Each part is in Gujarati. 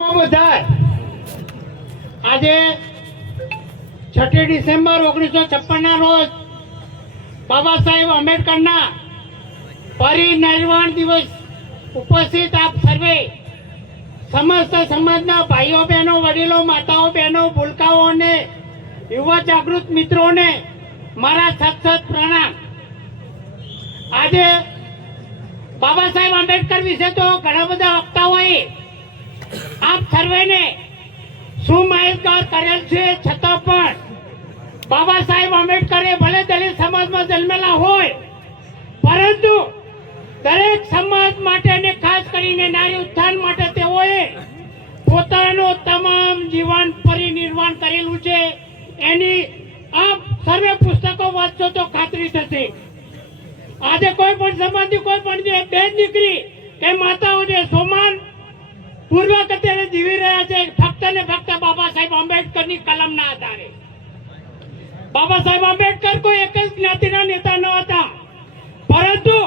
આજે 6 ડિસેમ્બર 1956 ના રોજ બાબા સાહેબ આંબેડકરના પરિનિર્વાણ દિવસ ઉપસ્થિત આપ સર્વે સમસ્ત સમાજના ભાઈઓ બહેનો વડીલો માતાઓ બહેનો ભૂલકાઓ અને યુવા જાગૃત મિત્રોને મારા સત પ્રણામ। આજે બાબા સાહેબ આંબેડકર વિશે તો ઘણા બધા વક્તાઓએ આપ સર્વેને સુમાહિતગાર કરેલ છે, છતાં પણ બાબા સાહેબ આંબેડકરે ભલે દલિત સમાજમાં જન્મેલા હોય, પરંતુ દરેક સમાજ માટે અને ખાસ કરીને નારી ઉત્થાન માટે તેઓએ પોતાનું તમામ જીવન પરિનિર્વાણ કરેલું છે। એની આપ સર્વે પુસ્તકો વાંચશો તો ખાતરી થશે। આજે કોઈ પણ સમાજની કોઈ પણ બેન દીકરી કે માતાઓ જે સોમાન પૂર્વક અત્યારે જીવી રહ્યા છે ફક્ત ને ફક્ત બાબા સાહેબ આંબેડકરની કલમના આધારે। બાબા સાહેબ આંબેડકર કોઈ એક જ જ્ઞાતિના નેતા ન હતા, પરંતુ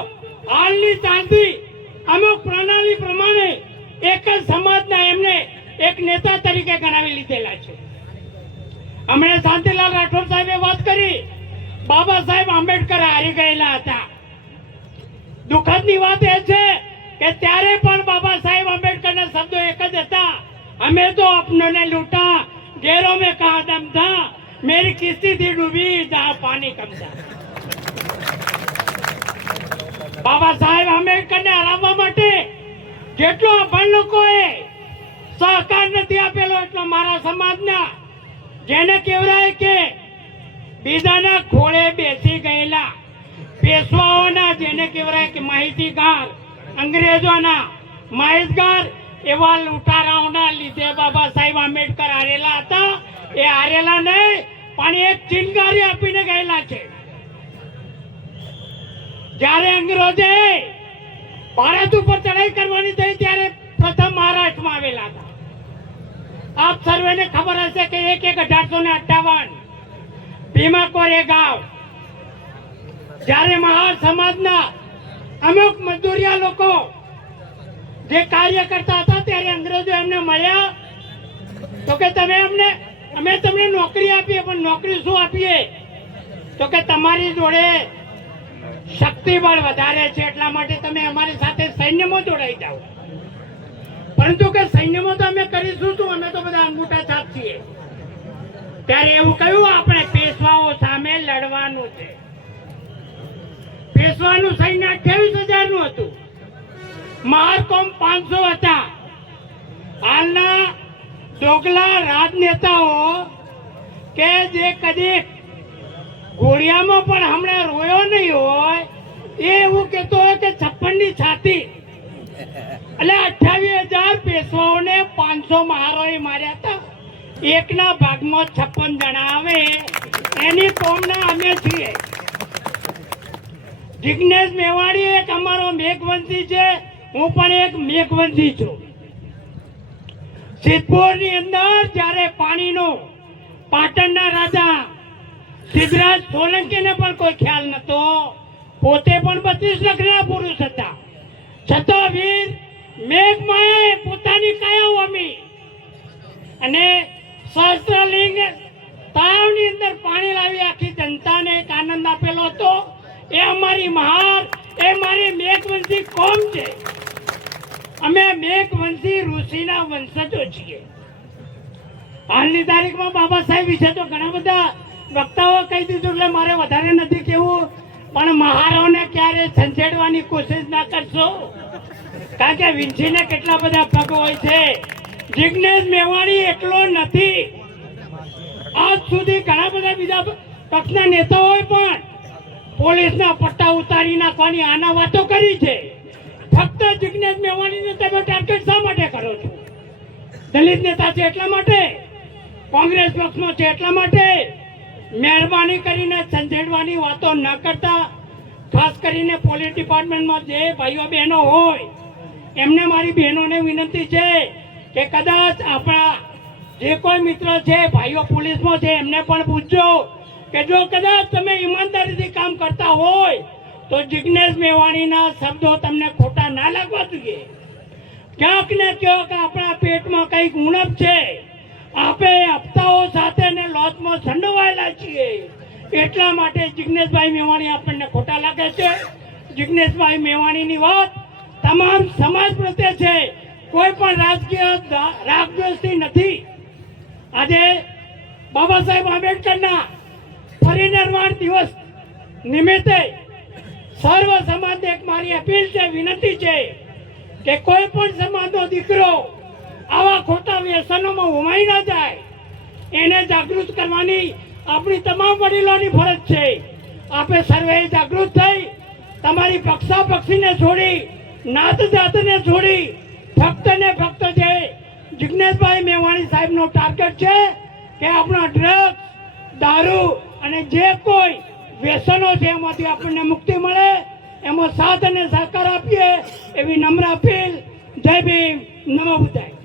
હાલની ચાલતી અમુક પ્રણાલી પ્રમાણે એક જ સમાજના એમને એક નેતા તરીકે ગણાવી લીધેલા છે। હમણાં શાંતિલાલ રાઠોડ સાહેબે વાત કરી, બાબા સાહેબ આંબેડકર હારી ગયેલા હતા। દુઃખદની વાત એ છે કે ત્યારે પણ બાબા સાહેબ આંબેડકરના શબ્દો એક જ હતા, હમે તો અપનોને લૂંટા, ગેરોं में कहा दम था, मेरी किस्ती थी डूबी जहां पानी कम था। બાબા સાહેબ આંબેડકરને હરાવવા માટે જેટલો અભણ લોકોએ સહકાર નથી આપેલો, એટલો મારા સમાજના જેને કહેવાય કે બીજાના ખોળે બેસી ગયેલા પેશવાઓના, જેને કહેવાય કે માહિતીગાર, અંગ્રેજોના માહિતગાર એવા લૂંટારાઓના લીધે બાબા સાહેબ આંબેડકર હારેલા હતા। એ હારેલા નહીં પણ એક ચિનગારી આપીને ગયેલા છે। જ્યારે અંગ્રેજોએ ભારત ઉપર ચડાઈ કરવાની થઈ ત્યારે પ્રથમ મહારાષ્ટ્રમાં આવેલા હતા। આપ સર્વેને ખબર હશે કે 1/1858 ભીમા કોરેગાંવ જ્યારે મહાર સમાજના અમુક મજદૂરિયા લોકો જે કાર્ય કરતા હતા ત્યારે અંગ્રેજો એમને મળ્યા તો કે અમે તમને નોકરી આપીએ, પણ નોકરી શું આપીએ તો કે તમારી જોડે શક્તિબળ વધારે છે, એટલા માટે તમે અમારી સાથે સૈન્યમાં જોડાઈ જાઓ। પરંતુ કે સૈન્યમાં તો અમે કરીશું શું, અમે તો બધા અંગૂઠા છાપ છીએ। ત્યારે એવું કહ્યું, આપણે પેશવાઓ સામે લડવાનું છે। પેશવાનું સૈન્ય 28,000 નું હતું, મહારકોમ 500 હતા। હાલના ડોગલા રાજનેતાઓ કે જે કદી ઘોડિયામાં પણ હમણાં રોયો નહીં હોય એ એવું કહેતો હોય કે 56 ની છાતી, એટલે 28,000 પેશવાઓને 500 મહારોએ માર્યા હતા। એકના ભાગમાં 56 જણા આવે એની કોમના અમે છીએ। જિગ્નેશ મેવાણી એક અમારો મેઘવંશી છે, હું પણ એક મેઘવંશી છું। સિદ્ધપુરની અંદર જ્યારે પાણીનો પાટણના રાજા સિદ્ધરાજ સોલંકીને પણ કોઈ ખ્યાલ નતો, પોતે પણ 32 લખના પુરુષ હતા, છતાં વીર મેઘમાએ પોતાની કાયા હોમી અને સહસ્ત્રલિંગ તળાવની અંદર પાણી લાવી આખી જનતાને એક આનંદ આપેલો હતો। એ અમારી મહાર, એ મારી મેઘવંશી કોમ છે। અમે મેઘવંશી ઋષિના વંશજો છીએ। હાલની તારીખમાં બાબા સાહેબ વિશે તો ઘણા બધા વક્તાઓ કહી દીધું, એટલે મારે વધારે નથી કહેવું, પણ મહારોને ક્યારે સંછેડવાની કોશિશ ના કરશો, કારણ કે વિંછીને કેટલા બધા પગ હોય છે। જિગ્નેશ મેવાણી એટલો નથી, આજ સુધી ઘણા બધા બીજા પક્ષના નેતાઓએ પણ પોલીસના પટ્ટા ઉતારી નાખવાની આના વાતો કરી છે। ફક્ત જિગ્નેશ મેવાણીને તમે ટાર્ગેટ શા માટે કરો છો? દલિત નેતા છે એટલા માટે, કોંગ્રેસ પક્ષમાં છે એટલા માટે। મહેરબાની કરીને સંછેડવાની વાતો ન કરતા, ખાસ કરીને પોલીસ ડિપાર્ટમેન્ટમાં જે ભાઈઓ બહેનો હોય એમને મારી બહેનોને વિનંતી છે કે કદાચ આપણા જે કોઈ મિત્ર છે ભાઈઓ પોલીસમાં છે એમને પણ પૂછજો કે જો કદાચ તમે ઈમાનદારીથી કામ કરતા હોય તો જિગ્નેશ મેવાણીના શબ્દો તમને ખોટા ના લાગવા જોઈએ। ક્યાંક ને ક્યાંક આપણા પેટમાં કંઈક ઉણપ છે. આપણે હપ્તાઓ સાથે ને લોચમાં સંડોવાયેલા છીએ. એટલા માટે જિજ્ઞેશભાઈ મેવાણી આપણને ખોટા લાગે છે. જિજ્ઞેશભાઈ મેવાણીની વાત તમામ સમાજ પ્રત્યે છે, કોઈ પણ રાજકીય રાગદ્વેષથી નથી. આજે બાબા સાહેબ આંબેડકરના પરિનિર્વાણ દિવસ નિમિત્તે સર્વ સમાજને એક મારી અપીલ છે, વિનંતી છે કે કોઈ પણ સમાજનો દીકરો આવા ખોટા વ્યસનોમાં હોમાઈ ન જાય, એને જાગૃત કરવાની આપણી તમામ વડીલોની ફરજ છે. આપણે સર્વે જાગૃત થઈ તમારી પક્ષાપક્ષીને છોડી, નાત જાતને છોડી ફક્ત ને ફક્ત જે જિજ્ઞેશભાઈ મેવાણી સાહેબનો ટાર્ગેટ છે કે આપણા ડ્રગ્સ, દારૂ અને જે કોઈ વ્યસનો છે એમાંથી આપણને મુક્તિ મળે, એમાં સાથ અને સહકાર આપીએ એવી નમ્ર અપીલ. જય ભીમ, નમો બુદ્ધાય.